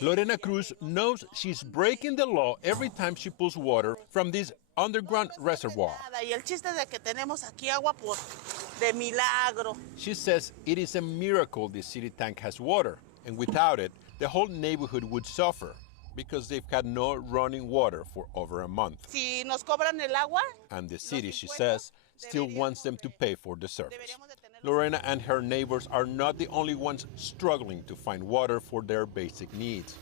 Lorena Cruz knows she's breaking the law every time she pulls water from this underground reservoir. She says it is a miracle the city tank has water, and without it, the whole neighborhood would suffer because they've had no running water for over a month. And the city, she says, still wants them to pay for the service. Lorena and her neighbors are not the only ones struggling to find water for their basic needs.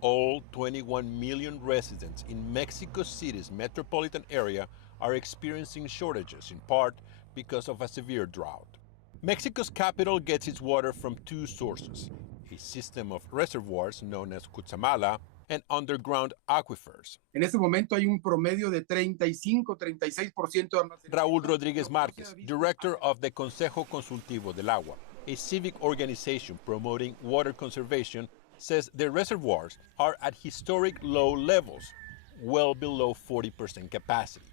All 21 million residents in Mexico City's metropolitan area are experiencing shortages, in part because of a severe drought. Mexico's capital gets its water from two sources: a system of reservoirs known as Cutzamala and underground aquifers. En este momento hay un promedio de 35-36% de almacenamiento. Raúl Rodríguez Márquez, director of the Consejo Consultivo del Agua, a civic organization promoting water conservation, says the reservoirs are at historic low levels, well below 40% capacity,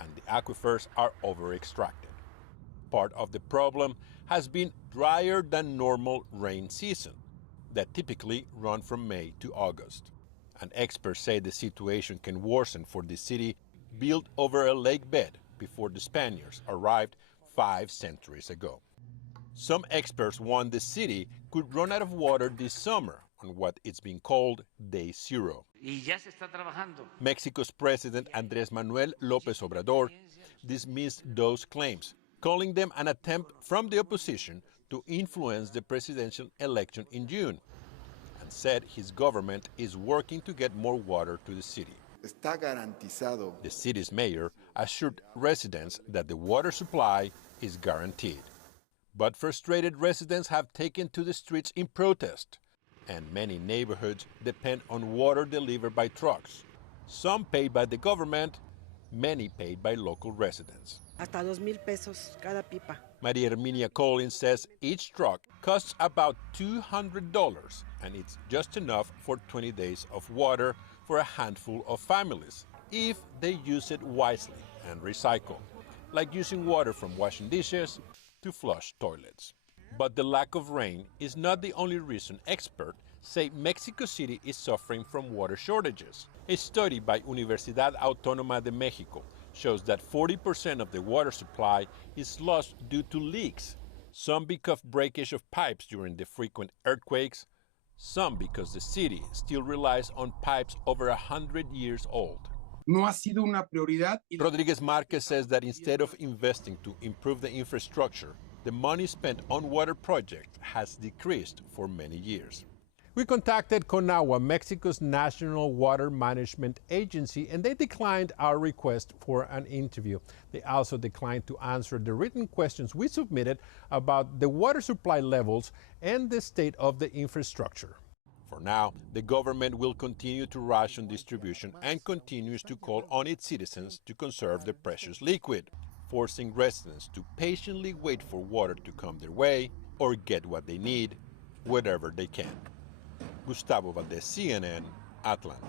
and the aquifers are over-extracted. Part of the problem has been drier than normal rain season that typically run from May to August. And experts say the situation can worsen for the city built over a lake bed before the Spaniards arrived 5 centuries ago. Some experts warn the city could run out of water this summer on what it's been called Day Zero. Mexico's President Andrés Manuel López Obrador dismissed those claims, calling them an attempt from the opposition to influence the presidential election in June, and said his government is working to get more water to the city. Está garantizado. The city's mayor assured residents that the water supply is guaranteed. But frustrated residents have taken to the streets in protest, and many neighborhoods depend on water delivered by trucks, some paid by the government, many paid by local residents. Hasta 2,000 pesos cada pipa. Maria Herminia Collins says each truck costs about $200, and it's just enough for 20 days of water for a handful of families, if they use it wisely and recycle, like using water from washing dishes to flush toilets. But the lack of rain is not the only reason experts say Mexico City is suffering from water shortages. A study by Universidad Autónoma de México shows that 40% of the water supply is lost due to leaks, some because of breakage of pipes during the frequent earthquakes, some because the city still relies on pipes over 100 years old. No ha sido una prioridad. Rodríguez Márquez says that instead of investing to improve the infrastructure, the money spent on water projects has decreased for many years. We contacted CONAGUA, Mexico's national water management agency, and they declined our request for an interview. They also declined to answer the written questions we submitted about the water supply levels and the state of the infrastructure. For now, the government will continue to ration distribution and continues to call on its citizens to conserve the precious liquid, forcing residents to patiently wait for water to come their way or get what they need, wherever they can. Gustavo Valdez, CNN, Atlanta.